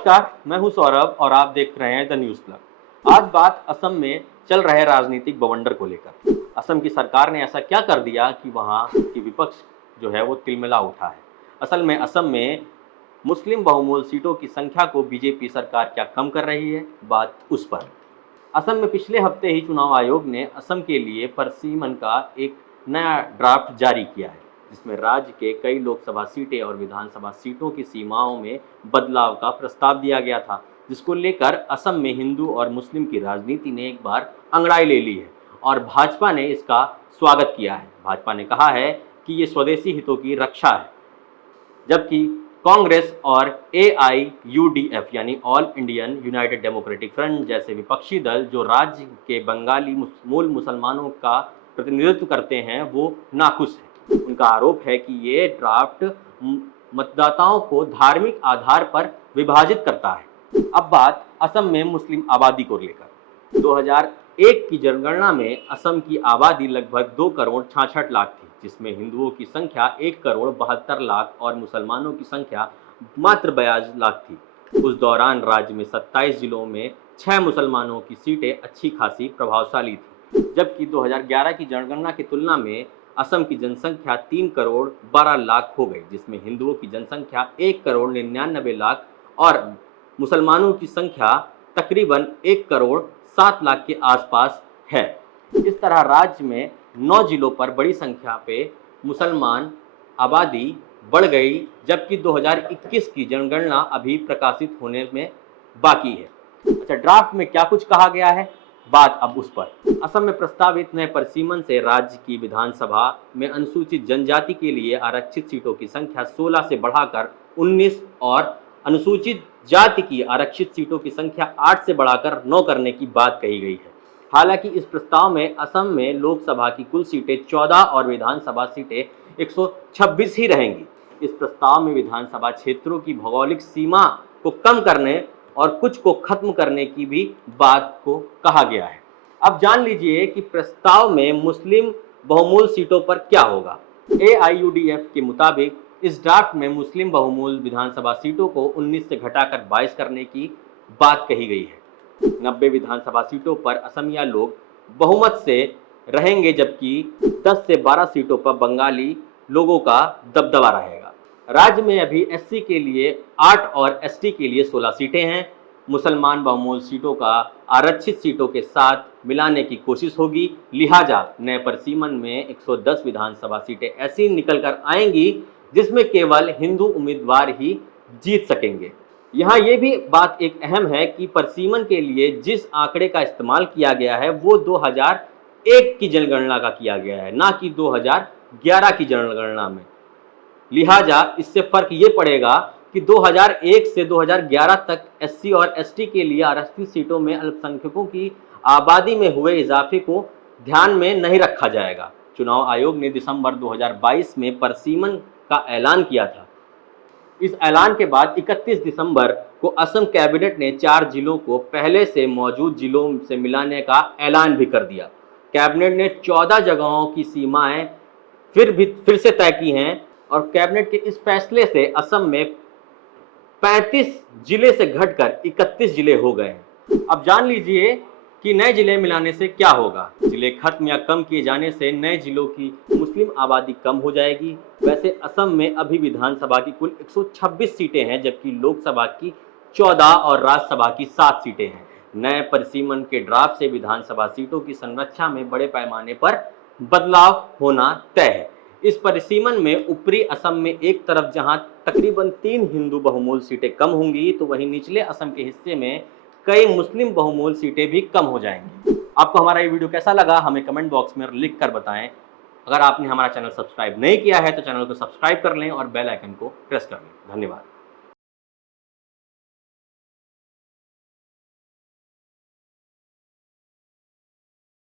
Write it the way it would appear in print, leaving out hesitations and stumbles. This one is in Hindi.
नमस्कार, मैं हूं सौरभ और आप देख रहे हैं द न्यूज़ प्लग। आज बात असम में चल रहे राजनीतिक बवंडर को लेकर। असम की सरकार ने ऐसा क्या कर दिया कि वहां की विपक्ष जो है वो तिलमिला उठा है। असल में असम में मुस्लिम बहुमूल सीटों की संख्या को बीजेपी सरकार क्या कम कर रही है, बात उस पर। असम में पिछले हफ्ते ही चुनाव आयोग ने असम के लिए परिसीमन का एक नया ड्राफ्ट जारी किया है, जिसमें राज्य के कई लोकसभा सीटें और विधानसभा सीटों की सीमाओं में बदलाव का प्रस्ताव दिया गया था, जिसको लेकर असम में हिंदू और मुस्लिम की राजनीति ने एक बार अंगड़ाई ले ली है और भाजपा ने इसका स्वागत किया है। भाजपा ने कहा है कि ये स्वदेशी हितों की रक्षा है, जबकि कांग्रेस और AIUDF यानी all Indian United democratic front जैसे विपक्षी दल जो राज्य के बंगाली मूल मुसलमानों का प्रतिनिधित्व करते हैं वो नाखुश हैं। उनका आरोप है कि ये ड्राफ्ट मतदाताओं को धार्मिक आधार पर विभाजित करता है। अब बात असम में मुस्लिम आबादी को लेकर। 2001 की जनगणना में असम की आबादी लगभग 2 करोड़ 66 लाख थी, जिसमें हिंदुओं की संख्या 1 करोड़ 72 लाख और मुसलमानों की संख्या मात्र 42 लाख थी। उस दौरान राज्य में 27 जिलों में 6 मुसलमानों की सीटें अच्छी खासी प्रभावशाली थी, जबकि 2011 की जनगणना की तुलना में असम की जनसंख्या 3 करोड़ 12 लाख हो गई, जिसमें हिंदुओं की जनसंख्या 1 करोड़ 99 लाख और मुसलमानों की संख्या तकरीबन 1 करोड़ 7 लाख के आसपास है। इस तरह राज्य में 9 जिलों पर बड़ी संख्या पे मुसलमान आबादी बढ़ गई, जबकि 2021 की जनगणना अभी प्रकाशित होने में बाकी है। अच्छा, ड्राफ्ट में क्या कुछ कहा गया है, बात अब उस पर। असम में प्रस्तावित नए परिसीमन से राज्य की विधानसभा में अनुसूचित जनजाति के लिए आरक्षित सीटों की संख्या 16 से बढ़ाकर 19 और अनुसूचित जाति की आरक्षित सीटों की संख्या 8 से बढ़ाकर 9 करने की बात कही गई है। हालांकि इस प्रस्ताव में असम में लोकसभा की कुल सीटें 14 और विधानसभा सीटें 126 ही रहेंगी। इस प्रस्ताव में विधानसभा क्षेत्रों की भौगोलिक सीमा को कम करने और कुछ को खत्म करने की भी बात को कहा गया है। अब जान लीजिए कि प्रस्ताव में मुस्लिम बहुमूल सीटों पर क्या होगा। AIUDF के मुताबिक इस ड्राफ्ट में मुस्लिम बहुमूल विधानसभा सीटों को 19 से घटाकर 22 करने की बात कही गई है। 90 विधानसभा सीटों पर असमिया लोग बहुमत से रहेंगे, जबकि 10 से 12 सीटों पर बंगाली लोगों का दबदबा रहेगा। राज्य में अभी SC के लिए 8 और ST के लिए 16 सीटें हैं। मुसलमान बहुमूल सीटों का आरक्षित सीटों के साथ मिलाने की कोशिश होगी, लिहाजा नए परिसीमन में 110 विधानसभा सीटें ऐसी निकल कर आएंगी जिसमें केवल हिंदू उम्मीदवार ही जीत सकेंगे। यहाँ ये भी बात एक अहम है कि परिसीमन के लिए जिस आंकड़े का इस्तेमाल किया गया है वो 2001 की जनगणना का किया गया है, ना कि 2011 की जनगणना में। लिहाजा इससे फर्क ये पड़ेगा कि 2001 से 2011 तक SC और ST के लिए आरक्षित सीटों में अल्पसंख्यकों की आबादी में हुए इजाफे को ध्यान में नहीं रखा जाएगा। चुनाव आयोग ने दिसंबर 2022 में परिसीमन का ऐलान किया था। इस ऐलान के बाद 31 दिसंबर को असम कैबिनेट ने 4 जिलों को पहले से मौजूद जिलों से मिलाने का ऐलान भी कर दिया। कैबिनेट ने 14 जगहों की सीमाएं फिर से तय की हैं और कैबिनेट के इस फैसले से असम में 35 जिले से घटकर 31 जिले हो गए हैं। अब जान लीजिए कि नए जिले मिलाने से क्या होगा। जिले खत्म या कम किए जाने से नए जिलों की मुस्लिम आबादी कम हो जाएगी। वैसे असम में अभी विधानसभा की कुल 126 सीटें हैं, जबकि लोकसभा की 14 और राज्यसभा की 7 सीटें हैं। नए परिसीमन के ड्राफ्ट से विधानसभा सीटों की संरचना में बड़े पैमाने पर बदलाव होना तय है। इस परिसीमन में ऊपरी असम में एक तरफ जहां तकरीबन 3 हिंदू बहुमूल सीटें कम होंगी, तो वहीं निचले असम के हिस्से में कई मुस्लिम बहुमूल सीटें भी कम हो जाएंगी। आपको हमारा ये वीडियो कैसा लगा हमें कमेंट बॉक्स में लिख कर बताएं। अगर आपने हमारा चैनल सब्सक्राइब नहीं किया है तो चैनल को सब्सक्राइब कर लें और बेल आइकन को प्रेस कर लें। धन्यवाद।